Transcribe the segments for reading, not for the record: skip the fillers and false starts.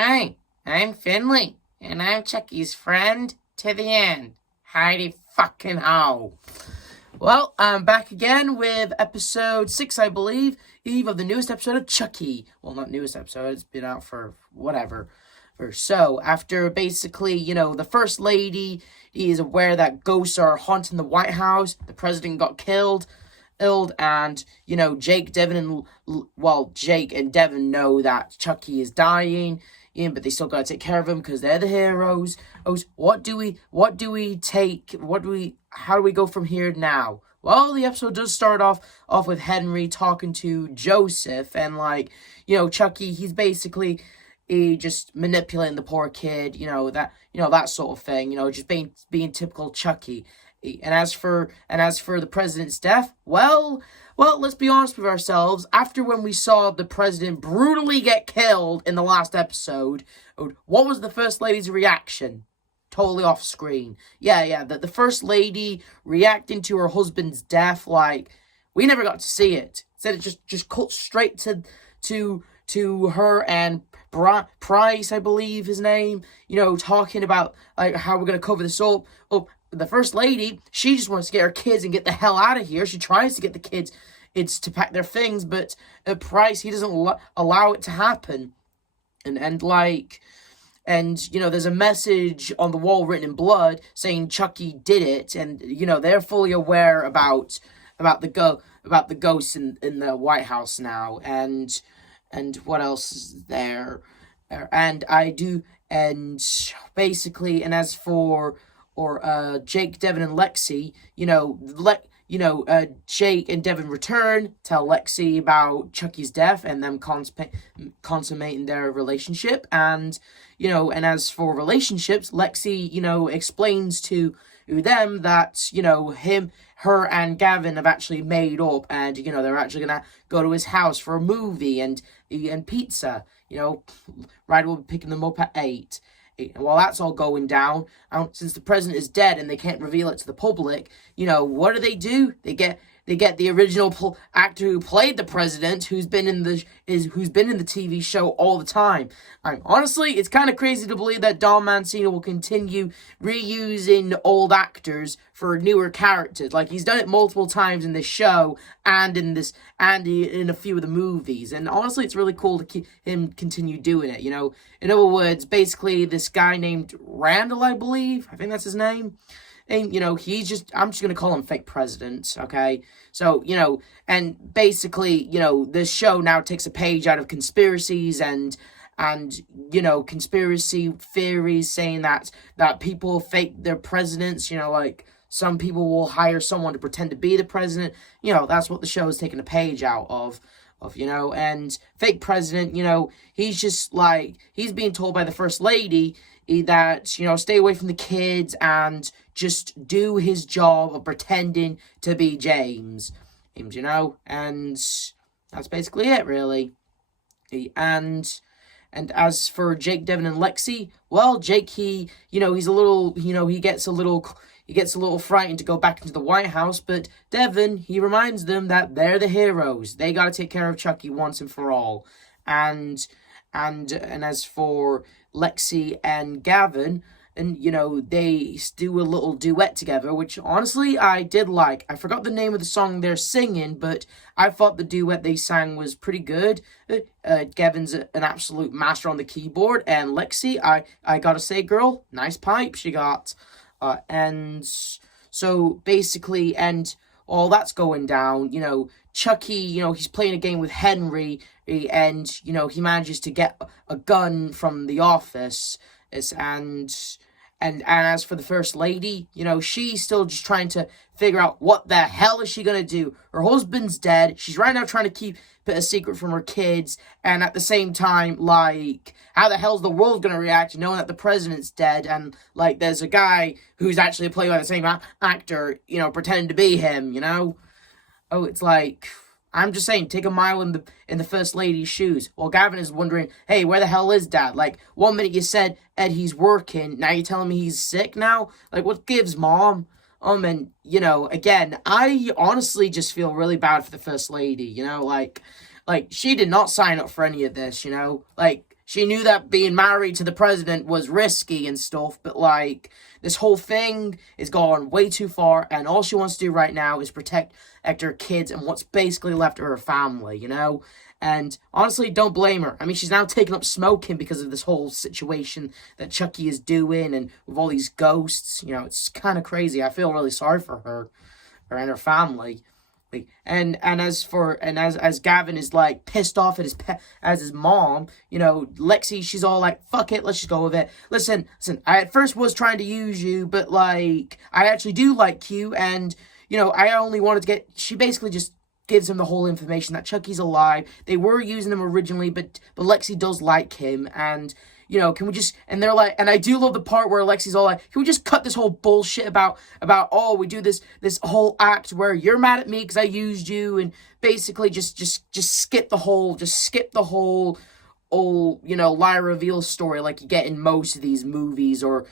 Hi, I'm Finley, and I'm Chucky's friend to the end. Heidi fucking ho. Well, I'm back again with episode 6, I believe, of the newest episode of Chucky. Well, not newest episode, it's been out for whatever. Or so, after basically, the First Lady is aware that ghosts are haunting the White House, the president got killed, and Jake, Devin, and Jake and Devin know that Chucky is dying, but they still gotta take care of him because they're the heroes. How do we go from here now? Well, the episode does start off with Henry talking to Joseph, and Chucky, he's basically just manipulating the poor kid, that sort of thing, just being typical Chucky. And as for the president's death, well, let's be honest with ourselves. After when we saw the president brutally get killed in the last episode, what was the First Lady's reaction? Totally off screen. Yeah, the First Lady reacting to her husband's death, we never got to see it. Instead, it just cut straight to her and Price, I believe his name, talking about how we're gonna cover this up. The First Lady, she just wants to get her kids and get the hell out of here. She tries to get the kids to pack their things, but Price, he doesn't allow it to happen. And there's a message on the wall written in blood saying Chucky did it, and they're fully aware about the ghosts in the White House now, and what else is there? And as for Jake, Devin, and Lexi, Jake and Devin return, tell Lexi about Chucky's death and them consummating their relationship. And as for relationships, Lexi, explains to them that, her and Gavin have actually made up, and, they're actually gonna go to his house for a movie and pizza. Ryder will be picking them up at 8. And while that's all going down, since the president is dead and they can't reveal it to the public, what do? They get the original actor who played the president, who's been in the TV show all the time. Honestly, it's kind of crazy to believe that Don Mancino will continue reusing old actors for newer characters. He's done it multiple times in this show and in a few of the movies. And honestly, it's really cool to keep him continue doing it. In other words, basically this guy named Randall, I believe, I think that's his name. And, he's I'm just going to call him fake president, okay? So, and basically, this show now takes a page out of conspiracies and conspiracy theories saying that people fake their presidents, some people will hire someone to pretend to be the president. That's what the show is taking a page out of, and fake president, he's just he's being told by the First Lady that, stay away from the kids and just do his job of pretending to be James, and that's basically it, really. And as for Jake, Devin, and Lexi, well, Jake, he's a little, he gets a little frightened to go back into the White House, but Devin, he reminds them that they're the heroes. They gotta take care of Chucky once and for all. And as for Lexi and Gavin, and they do a little duet together, which honestly I did like. I forgot the name of the song they're singing, but I thought the duet they sang was pretty good. Gavin's an absolute master on the keyboard, and Lexi, I gotta say, girl, nice pipe she got. And so basically, and all that's going down, Chucky, he's playing a game with Henry, and, he manages to get a gun from the office, and as for the First Lady, she's still just trying to figure out what the hell is she gonna do. Her husband's dead. She's right now trying to keep it a secret from her kids, and at the same time, how the hell's the world gonna react knowing that the president's dead, and, there's a guy who's actually played by the same actor, pretending to be him, Oh, it's I'm just saying, take a mile in the First Lady's shoes. While Gavin is wondering, hey, where the hell is Dad? 1 minute you said, Ed, he's working. Now you're telling me he's sick now? What gives, Mom? And, again, I honestly just feel really bad for the First Lady, she did not sign up for any of this, she knew that being married to the president was risky and stuff, but, like, this whole thing is gone way too far, and all she wants to do right now is protect her kids and what's basically left of her family, you know? And honestly, don't blame her. I mean, she's now taken up smoking because of this whole situation that Chucky is doing, and with all these ghosts, you know, it's kind of crazy. I feel really sorry for her and her family. And as Gavin is like pissed off at his mom, you know, Lexi, she's all like, fuck it, let's just go with it. Listen, I at first was trying to use you, but like I actually do like you, and you know, I only wanted to get. She basically just gives him the whole information that Chucky's alive. They were using him originally, but Lexi does like him, and you know, can we just, and they're like, and I do love the part where Alexi's all like, can we just cut this whole bullshit about, oh, we do this whole act where you're mad at me because I used you, and basically just skip the whole, old, you know, lie reveal story like you get in most of these movies or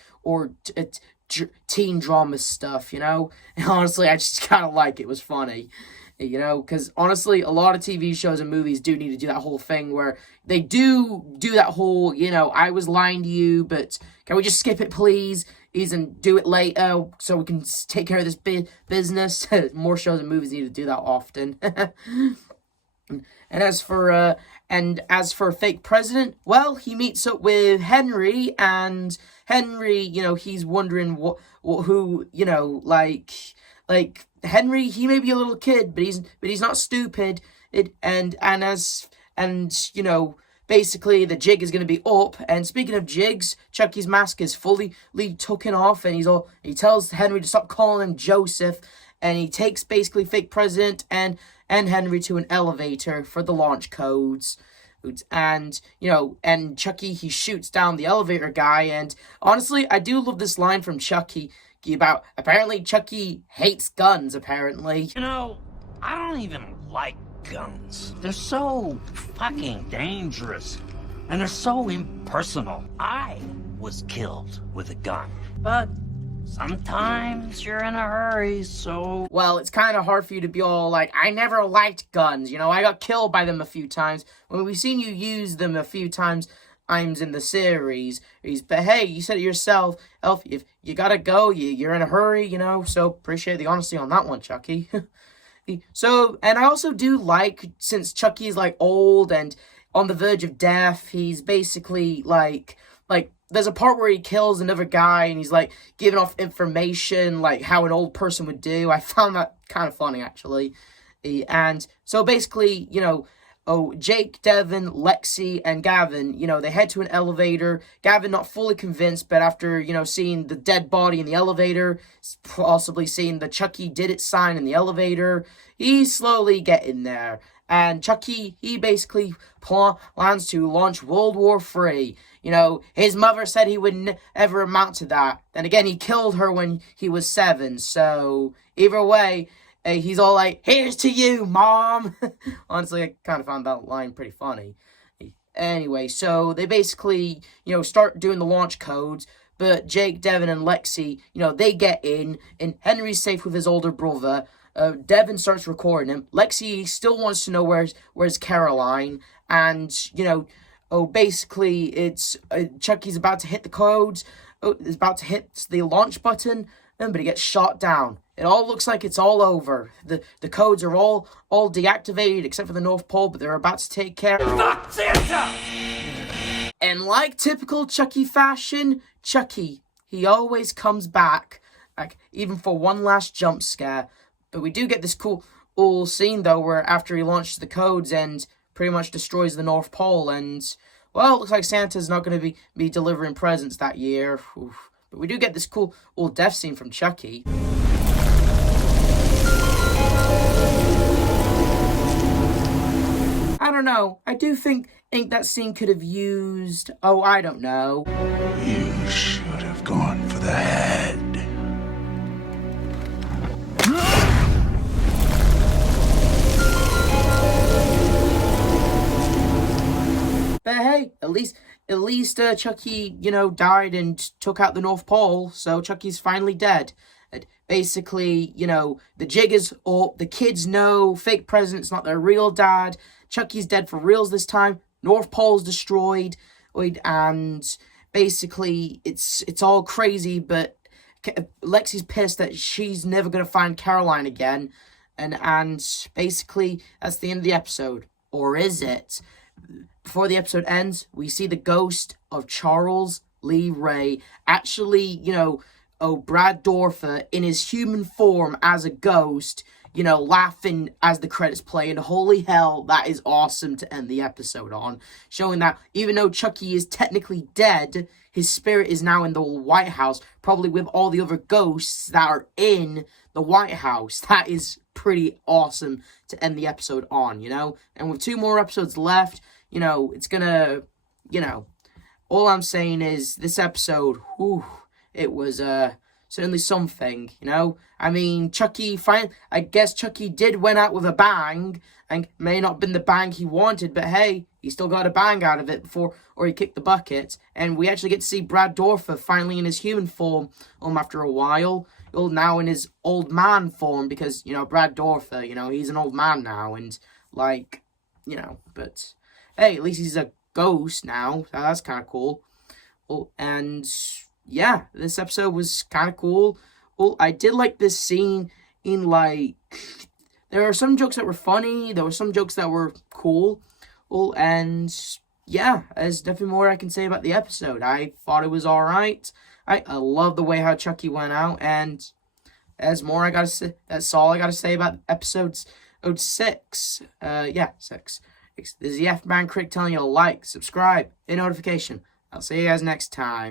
teen drama stuff, you know? And honestly, I just kind of like it. It was funny. You know, because honestly, a lot of TV shows and movies do need to do that whole thing where they do that whole, you know, I was lying to you, but can we just skip it, please? And do it later so we can take care of this business. More shows and movies need to do that often. And as for fake president, well, he meets up with Henry, and Henry, you know, he's wondering who, you know, like Henry, he may be a little kid, but he's not stupid. And you know, basically the jig is going to be up. And speaking of jigs, Chucky's mask is fully taken off, and he tells Henry to stop calling him Joseph, and he takes basically fake president and Henry to an elevator for the launch codes. And, you know, and Chucky, he shoots down the elevator guy, and honestly, I do love this line from Chucky about, apparently Chucky hates guns, apparently. You know, I don't even like guns. They're so fucking dangerous, and they're so impersonal. I was killed with a gun, but sometimes you're in a hurry, so... Well, it's kind of hard for you to be all like, I never liked guns, you know, I got killed by them a few times. When we've seen you use them a few times in the series, but hey, you said it yourself, Elf, if you gotta go, you're in a hurry, you know, so appreciate the honesty on that one, Chucky. So, and I also do like, since Chucky's like old and on the verge of death, he's basically like there's a part where he kills another guy, and he's like giving off information like how an old person would do. I found that kind of funny, actually. And so basically, you know, Jake, Devin, Lexi, and Gavin, you know, they head to an elevator. Gavin not fully convinced, but after, you know, seeing the dead body in the elevator, possibly seeing the Chucky did it sign in the elevator, he's slowly getting there. And Chucky, he basically plans to launch World War III. You know, his mother said he would never amount to that. Then again, he killed her when he was 7, so either way, he's all like, here's to you, Mom. Honestly, I kind of found that line pretty funny. Anyway, so they basically, you know, start doing the launch codes, but Jake, Devin, and Lexi, you know, they get in, and Henry's safe with his older brother. Devin starts recording him. Lexi still wants to know where's Caroline, and, you know, basically, it's Chucky's about to hit the codes, is about to hit the launch button, but he gets shot down. It all looks like it's all over. The codes are all deactivated except for the North Pole, but they're about to take care of Fuck Santa! And like typical Chucky fashion, Chucky, he always comes back, like even for one last jump scare. But we do get this cool scene though, where after he launches the codes and pretty much destroys the North Pole, and well, it looks like Santa's not going to be delivering presents that year. Oof. But we do get this cool death scene from Chucky. I don't know. I do think that scene could have used... Oh, I don't know. You should have gone for the head. But hey, at least Chucky, you know, died and took out the North Pole, so Chucky's finally dead. And basically, you know, the jig is up, the kids know fake president's not their real dad, Chucky's dead for reals this time, North Pole's destroyed, and basically it's all crazy, but Lexi's pissed that she's never gonna find Caroline again, and basically that's the end of the episode. Or is it? Before the episode ends, we see the ghost of Charles Lee Ray actually, Brad Dorfer in his human form as a ghost, laughing as the credits play. And holy hell, that is awesome to end the episode on. Showing that even though Chucky is technically dead, his spirit is now in the White House, probably with all the other ghosts that are in the White House. That is pretty awesome to end the episode on, And with 2 more episodes left, it's gonna, all I'm saying is this episode, it was certainly something, I mean, I guess Chucky did went out with a bang, and may not have been the bang he wanted, but hey, he still got a bang out of it or he kicked the bucket, and we actually get to see Brad Dorfer finally in his human form, after a while, now in his old man form, because, Brad Dorfer, he's an old man now, and, but, hey, at least he's a ghost now, so that's kind of cool. And yeah, this episode was kind of cool. I did like this scene in, there are some jokes that were funny, there were some jokes that were cool, and yeah, there's definitely more I can say about the episode. I thought it was alright. I love the way how Chucky went out, and there's more I gotta say. That's all I gotta say about episode 6. 6. This is the F-Man Critic telling you to like, subscribe, hit notification. I'll see you guys next time.